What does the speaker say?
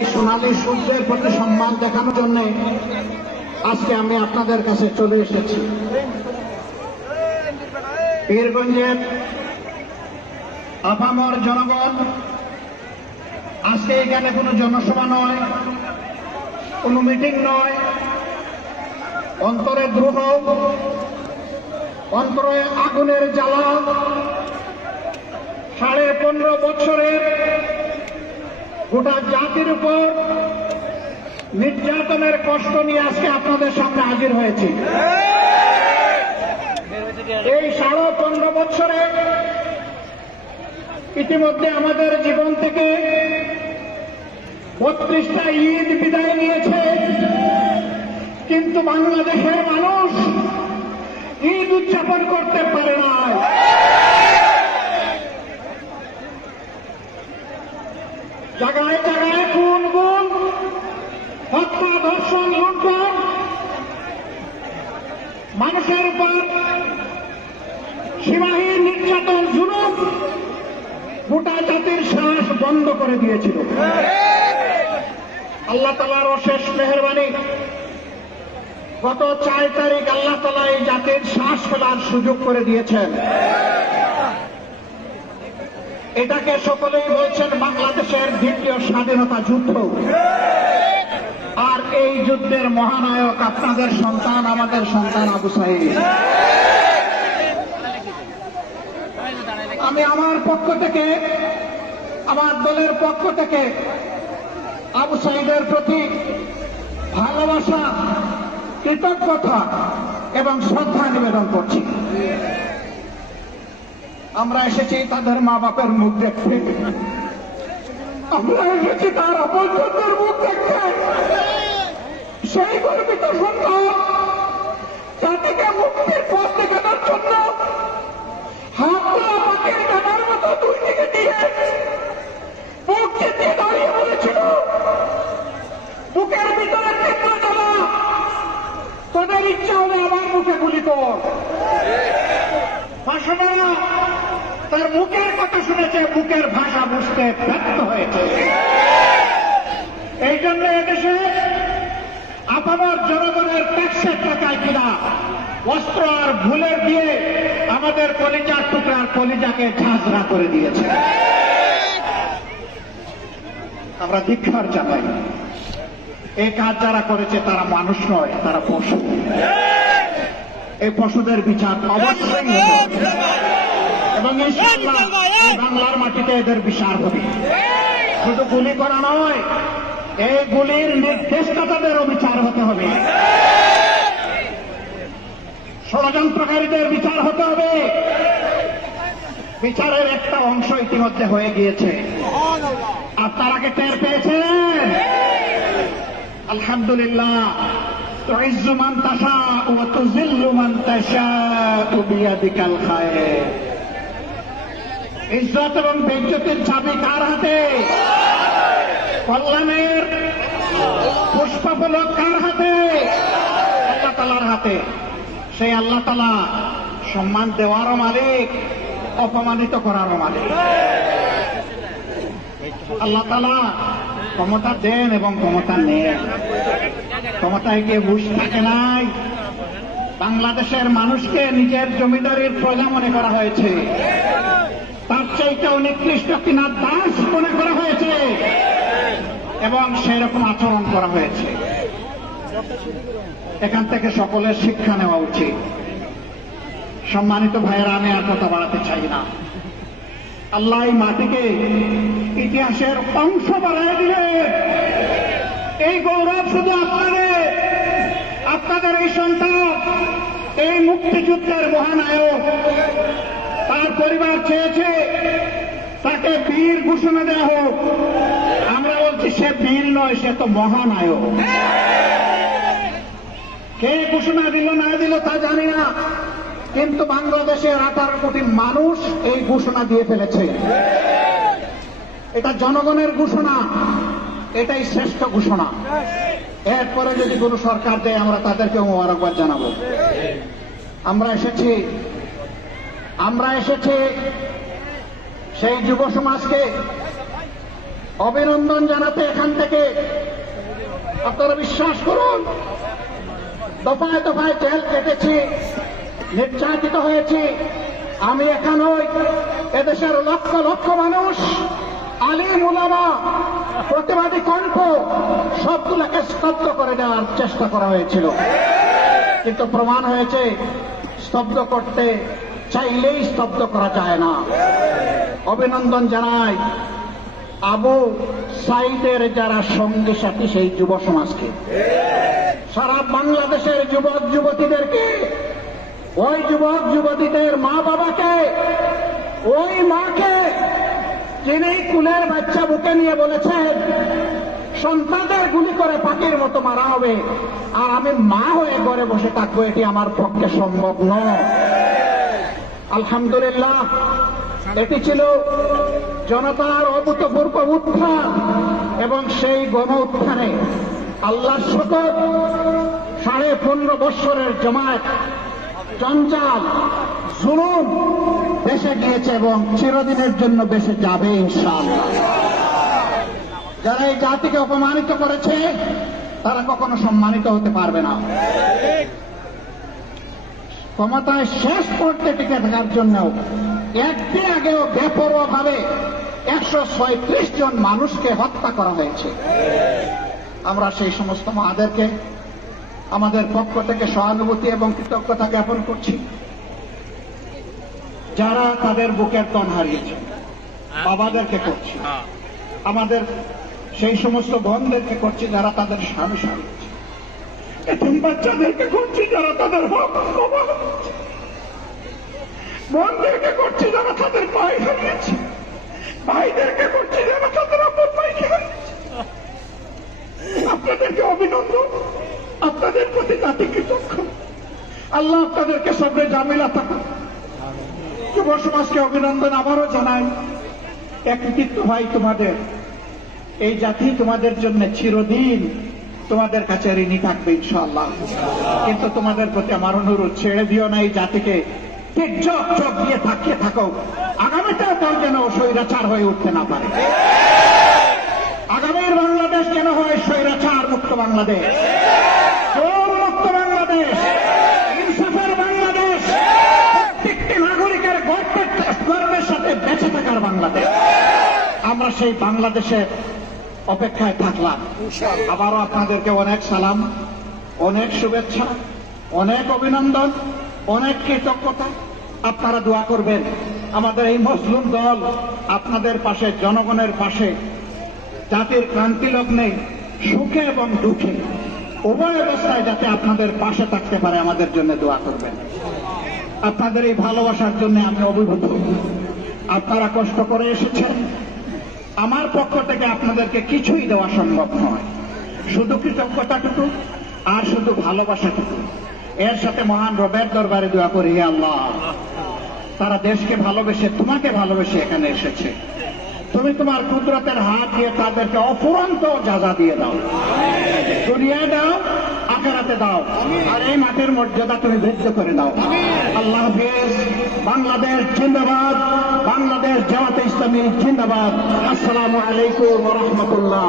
সোনালী সূর্যের প্রতি সম্মান দেখানোর জন্য আজকে আমি আপনাদের কাছে চলে এসেছি। পীরগঞ্জের আপামর জনগণ, আজকে এখানে কোনো জনসভা নয়, কোনো মিটিং নয়। অন্তরে দ্রোহ, অন্তরে আগুনের জ্বালা, সাড়ে পনেরো বছরের গোটা জাতির উপর নির্যাতনের কষ্ট নিয়ে আজকে আপনাদের সামনে হাজির হয়েছি। এই সাড়ে পনেরো বছরে ইতিমধ্যে আমাদের জীবন থেকে বত্রিশটা ঈদ বিদায় নিয়েছে। কিন্তু বাংলাদেশের মানুষ ঈদ উদযাপন করতে পারে না জায়গায় জায়গায় খুন গুণ। হত্যা, ধর্ষণ, লুণ্ঠন। মানুষের উপর সীমাহীন নির্যাতন, জুলুম গোটা জাতির শ্বাস বন্ধ করে দিয়েছিল। আল্লাহ তালার অশেষ মেহরবানি। গত চার তারিখ আল্লাহ তালা এই জাতির শ্বাস ফেলার সুযোগ করে দিয়েছেন। এটাকে সকলেই বলছেন বাংলাদেশের দ্বিতীয় স্বাধীনতা যুদ্ধ। আর এই যুদ্ধের মহানায়ক আপনাদের সন্তান, আমাদের সন্তান আবু সাহেব। আমি আমার পক্ষ থেকে, আমার দলের পক্ষ থেকে আবু সাহিদের প্রতি ভালোবাসা, কৃতজ্ঞতা এবং শ্রদ্ধা নিবেদন করছি। আমরা এসেছি তাদের মা বাপের মুখ দেখতে। আমরা এসেছি তার আপনজনদের মুখ দেখতে। সেই গর্বিত সন্তান জাতিকে মুক্তির পথ দেখানোর জন্য হাত তোলা পাখির ডানার মতো দুই দিকে দিয়ে বুক চেপে দাঁড়িয়ে বলেছিল বুকের ভিতরে তীব্র জ্বালা তোদের ইচ্ছা হলে আমার মুখে গুলি কর ভাষণরা তার মুখের কথা শুনেছে মুখের ভাষা বুঝতে ব্যর্থ হয়েছে। এই জন্য এদেশে আপামর জনগণের ট্যাক্সের টাকায় কিনা অস্ত্র আর ভুলের দিয়ে আমাদের কলিজার টুকরার কলিজাকে ঝাঁঝরা করে দিয়েছে। আমরা দীক্ষার জানাই এই কাজ যারা করেছে তারা মানুষ নয়, তারা পশু। এই পশুদের বিচার অবশ্যই এবং ইনশাআল্লাহ এই বাংলার মাটিতে এদের বিচার হবে শুধু গুলি করা নয় এই গুলির নির্দেশদাতাদেরও বিচার হতে হবে ষড়যন্ত্রকারীদের বিচার হতে হবে বিচারের একটা অংশ ইতিমধ্যে হয়ে গিয়েছে আপনারা কি টের পেয়েছেন আলহামদুলিল্লাহ تعز من تشاء وتذل من تشاء بيدك الخير ইজ্জত এবং বেজ্জতের চাবি কার হাতে? কল্যাণের পুষ্পফলক কার হাতে? আল্লাহ তালার হাতে। সেই আল্লাহ তালা সম্মান দেওয়ারও মালিক, অপমানিত করারও মালিক। আল্লাহ তালা ক্ষমতা দেন এবং ক্ষমতা নেন। ক্ষমতায় গিয়ে ঘুষ থাকে নাই। বাংলাদেশের মানুষকে নিজের জমিদারির প্রজা মনে করা হয়েছে। তার চাইতে নিকৃষ্ট কিনা দাস মনে করা হয়েছে। এবং সেই রকম আচরণ করা হয়েছে। এখান থেকে সকলের শিক্ষা নেওয়া উচিত। সম্মানিত ভাইয়েরা, আমি আর কথা বাড়াতে চাই না। আল্লাহ মাটিকে ইতিহাসের অংশ বাড়াই দিলে। এই গৌরব শুধু আপনাদের আপনাদের এই সন্তান, এই মুক্তিযুদ্ধের মহানায়ক তার পরিবার চেয়েছে, তাকে বীর ঘোষণা দেওয়া হোক। আমরা বলছি, সে বীর নয়, সে তো মহানায়ক। কে ঘোষণা দিল, না দিল তা জানি না। কিন্তু বাংলাদেশের আঠারো কোটি মানুষ এই ঘোষণা দিয়ে ফেলেছে। এটা জনগণের ঘোষণা, এটাই শ্রেষ্ঠ ঘোষণা। এরপরে যদি কোনো সরকার দেয়, আমরা তাদেরকে মোবারকবাদ জানাব। আমরা এসেছি আমরা এসেছি সেই যুব সমাজকে অভিনন্দন জানাতে এখান থেকে। আপনারা বিশ্বাস করুন, দফায় দফায় জেল কেটেছি, নির্যাতিত হয়েছি। আমি এখানেই এদেশের লক্ষ লক্ষ মানুষ আলিম উলামা প্রতিবাদী কণ্ঠ, সবগুলোকে স্তব্ধ করে দেওয়ার চেষ্টা করা হয়েছিল। কিন্তু প্রমাণ হয়েছে, স্তব্ধ করতে চাইলেই স্তব্ধ করা যায় না। অভিনন্দন জানাই আবু সাইদের যারা সঙ্গে সাথী সেই যুব সমাজকে। সারা বাংলাদেশের যুবক যুবতীদেরকে, ওই যুবক যুবতীদের মা বাবাকে, ওই মাকে যিনি কুলের বাচ্চা বুকে নিয়ে বলেছেন, সন্তানদের গুলি করে পাখির মতো মারা হবে, আর আমি মা হয়ে ঘরে বসে থাকব, এটি আমার পক্ষে সম্ভব নয়। আলহামদুলিল্লাহ, এটি ছিল জনতার অভূতপূর্ব উত্থান এবং সেই গণ উত্থানে আল্লাহ শকত সাড়ে পনেরো বৎসরের জমায়েত চঞ্চাল জুলুম দেশে গিয়েছে এবং চিরদিনের জন্য দেশে যাবে ইনশাআল্লাহ। যারা এই জাতিকে অপমানিত করেছে, তারা কখনো সম্মানিত হতে পারবে না। ক্ষমতায় শেষ করতে টিকে থাকার জন্য একদিন আগেও বেপরোয়া ভাবে একশো ছয়ত্রিশ জন মানুষকে হত্যা করা হয়েছে। আমরা সেই সমস্ত মাদেরকে আমাদের পক্ষ থেকে সহানুভূতি এবং কৃতজ্ঞতা জ্ঞাপন করছি যারা তাদের বুকের তন হারিয়েছে বাবাদেরকে করছি। আমাদের সেই সমস্ত বোনদেরকে করছি যারা তাদের স্বামী হারিয়েছে এতিম বাচ্চাদেরকে করছি যারা তাদের হক। বোনদেরকে করছি যারা তাদের ভাই হারিয়েছে। ভাইদেরকে করছি যারা তাদের আপন ভাইকে হারিয়েছে আপনাদেরকে অভিনন্দন। আপনাদের প্রতি জাতি কৃতজ্ঞ। আল্লাহ আপনাদেরকে সবরে জামিলা থাকুন যুব সমাজকে অভিনন্দন আবারও জানাই। এক কৃতিত্ব ভাই তোমাদের। এই জাতি তোমাদের জন্য চিরদিন তোমাদের কাছে ঋণী থাকবে ইনশাআল্লাহ। কিন্তু তোমাদের প্রতি আমার অনুরোধ, ছেড়ে দিও না এই জাতিকে। চোখ চোখ দিয়ে থাকিয়ে থাকো। তার যেন স্বৈরাচার হয়ে উঠতে না পারে। আগামীর বাংলাদেশ হয় স্বৈরাচার মুক্ত বাংলাদেশ। বাংলাদেশ। বাংলাদেশ। গর্বের সাথে বেঁচে থাকার বাংলাদেশ। আমরা সেই বাংলাদেশের অপেক্ষায় থাকলাম। আবারও আপনাদেরকে অনেক সালাম, অনেক শুভেচ্ছা, অনেক অভিনন্দন, অনেক কৃতজ্ঞতা। আপনারা দোয়া করবেন, আমাদের এই মজলুম দল আপনাদের পাশে, জনগণের পাশে, জাতির ক্রান্তি লগ্নে সুখে এবং দুঃখে, উভয় অবস্থায় যাতে আপনাদের পাশে থাকতে পারে, আমাদের জন্য দোয়া করবেন। আপনাদের এই ভালোবাসার জন্য আমি অভিভূত। আপনারা কষ্ট করে এসেছেন আমার পক্ষ থেকে আপনাদেরকে কিছুই দেওয়া সম্ভব নয়। শুধু কৃতজ্ঞতাটুকু আর শুধু ভালোবাসাটুকু। এর সাথে মহান রবের দরবারে দোয়া করি আল্লাহ। তারা দেশকে ভালোবেসে তোমাকে ভালোবেসে এখানে এসেছে। তুমি তোমার কুদরতের হাত দিয়ে তাদেরকে অফুরন্ত যাজা দিয়ে দাও। দুনিয়ায় দাও আখেরাতে দাও। আর এই মাঠের মর্যাদা তুমি ধৈর্য করে দাও। আল্লাহ হাফিজ, বাংলাদেশ জিন্দাবাদ, বাংলাদেশ জামাতে ইসলামী জিন্দাবাদ। আসসালামু আলাইকুম রহমতুল্লাহ।